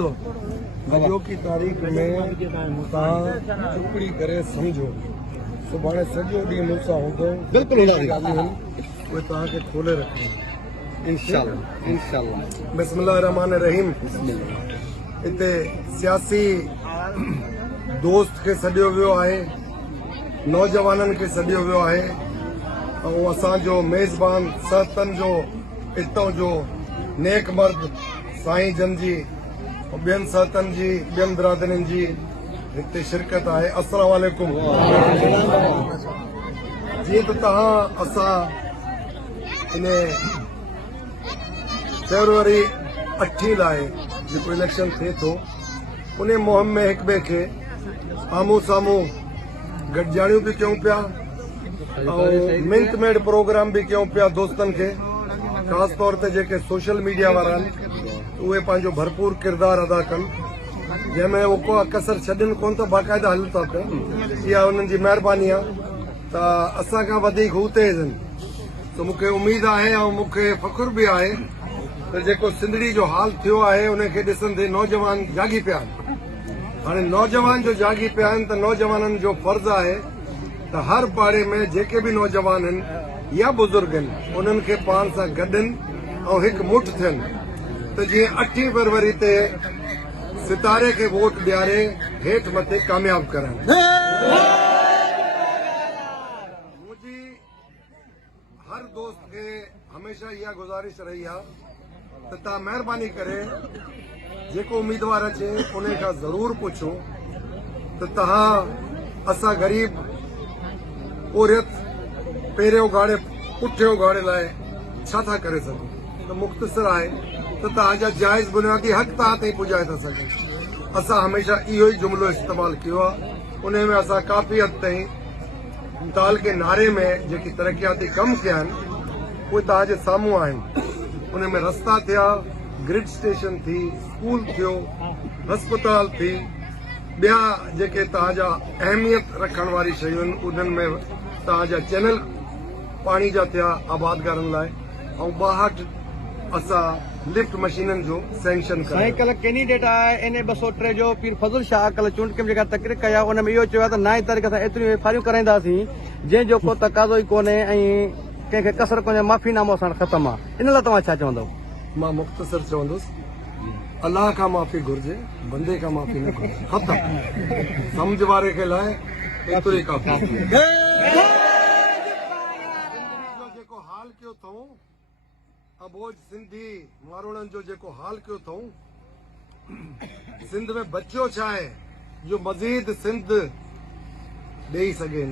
ॿुधो अॼो की तारीख़ में तव्हां चुपड़ी करे सम्झो सुभाणे सॼो ॾींहुं मूंसां हूंदो बिल्कुलु उहे तव्हांखे खोले रखिणो इंशाअल्लाह इंशाअल्लाह। बिस्मिल्लाह रहमान रहीम। हिते सियासी दोस्त खे सॾियो वियो आहे, नौजवाननि खे सॾियो वियो आहे ऐं असांजो मेज़बान सहतन जो हितां जो नेक मर्द साईं जन जी ॿियनि सहतन जी ॿियनि बिरादरियुनि जी हिते शिरकत आहे। अस्सलाम वालेकुम। जीअं त तव्हां असां इन फेबरवरी 8 लाइ जेको इलेक्शन थिए थो उन मुहिम में हिक ॿिए खे आम्हूं साम्हूं गॾिजाणियूं बि कयूं पिया ऐं मिंट मेड प्रोग्राम बि कयूं पिया दोस्तनि खे, ख़ासि तौर ते जेके सोशल मीडिया वारा आहिनि उहे पंहिंजो भरपूर किरदारु अदा कनि, जंहिंमें उहो को कसर छॾनि कोन था, बाक़ाइदा हल था पिया। इहा उन्हनि जी महिरबानी आहे त असां खां वधीक हू तेज़ आहिनि। त मूंखे उमेद आहे ऐं मूंखे फ़खुर बि आहे त जेको सिंधड़ी जो हाल थियो आहे उनखे ॾिसंदे नौजवान जागी पिया आहिनि। हाणे नौजवान जो जागी पिया आहिनि त नौजवाननि जो फर्ज़ आहे त हर पाड़े में जेके बि नौजवान आहिनि या बुज़ुर्ग आहिनि उन्हनि खे पाण सां गॾनि ऐं हिकु मुठ थियनि त जीअं 8 फरवरी ते सितारे खे वोट ॾियारे हेठि मथे कामयाब करनि। मुंहिंजी हर दोस्त खे हमेशह इहा गुज़ारिश रही आहे त तव्हां महिरबानी करे जेको उम्मीदवार अचे उन खां ज़रूर पुछो त तव्हां असां ग़रीब ओरियत पहिरियों गाड़े पुठियों गाड़े लाइ छा था करे सघूं। त मुख़्तसर आहे त तव्हांजा जाइज़ बुनियादी हक़ तव्हां ताईं पुॼाए था सघूं। असां हमेशह इहो ई जुमिलो इस्तेमालु कयो आहे। उन में असां काफ़ी हद ताईं ताल के नारे में जेकी तरक़ियाती कम कया आहिनि उहे तव्हांजे साम्हूं आहिनि। उन में रस्ता थिया, ग्रिड स्टेशन थी, स्कूल थियो, अस्पताल थी, ॿिया जेके तव्हांजा अहमियत रखण वारी शयूं आहिनि उन्हनि में तव्हांजा चैनल पाणी जा थिया आबादगारनि लाइ ऐं 62 असां लिफ्ट मशीननि जो सैंक्शन कयो। कल कैंडिडेट आहे एन 203 जो पीर फज़ल शाह कल चूंड कम जेका तकरीर कया उन में इहो चयो आहे त 9 तारीख़ सां एतिरियूं एफआईआर कराईंदासीं जंहिंजो को तक़ाज़ो ई कोन्हे ऐं कंहिंखे कसर कोन्हे, माफ़ीनामो असां ख़तमु आहे। इन लाइ तव्हां छा चवंदव? मां मुख़्तसर चवंदुसि अलाह खां माफ़ी घुर्जे, बंदे खां माफ़ी न घुर्जे, ख़तमु। सम्झ वारे खे लाइ एतिरो ई काफ़ी। जेको हाल कयो अथऊं अबोज सिंधी माण्हुनि जो जेको हाल कयो अथऊं, सिंध में बचियो छा आहे जो मज़ीद सिंध ॾेई सघे।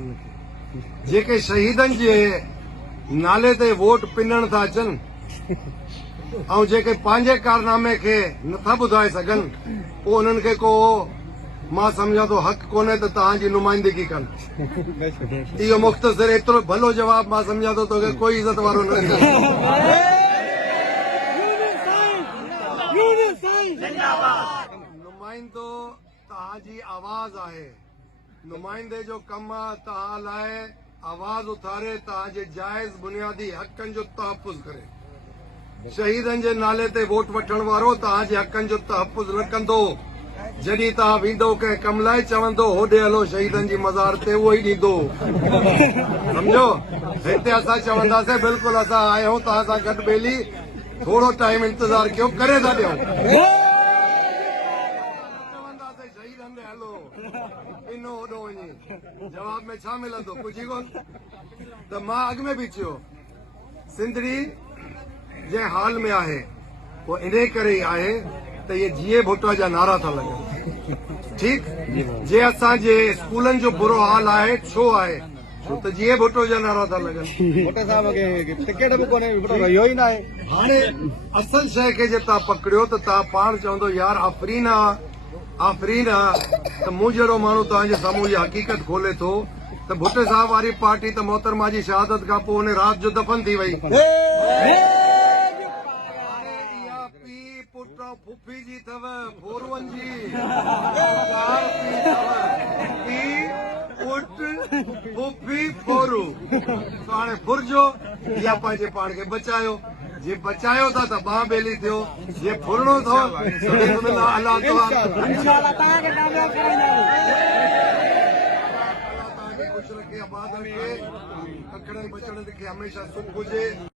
जेके शहीदनि जे नाले ते वोट पिनण था अचनि ऐं जेके पंहिंजे कारनामे खे नथा ॿुधाए सघनि पोइ उन्हनि खे को मां सम्झां थो हक़ कोन्हे त तव्हांजी नुमाइंदगी कनि। इहो मुख़्तसिर एतिरो भलो जवाब मां सम्झां थो तोखे कोई इज़त वारो न नुमाइंदो तव्हांजी आवाज़ आहे। नुमाइंदे जो कमु आहे तव्हां लाइ आवाज़ उथारे, तव्हांजे जाइज़ बुनियादी हक़नि जो तहफ़ुज़ करे। शहीदनि जे नाले ते वोट वठण वारो तव्हांजे हक़नि जो तहफ़ुज़ न कंदो। जॾहिं तव्हां वेंदो कंहिं कम लाइ चवंदो होॾे हलो शहीदनि जी मज़ार ते उहो ई ॾींदो। सम्झो, हिते असां चवंदासीं बिल्कुलु असां आहियूं तव्हां सां गॾु ॿेली, थोरो टाइम इंतज़ारु कयो, करे था ॾियूं। चवंदासीं शहीदनि ॾे हलो इनो होॾो वञी, जवाब में छा मिलंदो, कुझु कोन। त मां अॻु में बि चयो सिंधड़ी जंहिं हाल में आहे उहो इन करे ई आहे त इहे जीए भुट्टा जा नारा था लॻनि। ठीकु, जे असांजे स्कूलनि जो बुरो हाल आहे छो आहे, छो त जीए भुट्टो जा नारा था लॻनि। टिकट बि कोन्हे, इहो ई न आहे। हाणे असल शइ खे जे तव्हां पकड़ियो त तव्हां पाण चवंदो यार आफ़रीन आहे त मूं जहिड़ो माण्हू तव्हांजे साम्हूं इहा हक़ीक़त खोले थो त भुट्टे साहब वारी पार्टी त मोहतरमा जी शहादत खां पोइ उन राति जो दफ़न थी वई। फुफी जी अथव फोरुअनि जी फुफी फोरू, हाणे फुरजो या पंहिंजे पाण खे बचायो। जे बचायो था त बाह बेली थियो, जे फुरणो थो बिस्मिल्लाह अल्लाह इंशाअल्लाह तव्हांखे कामयाब कराईंदासीं। कुछ रखे आबाद रखे ककड़न बचड़न खे हमेशा सुख हुजे।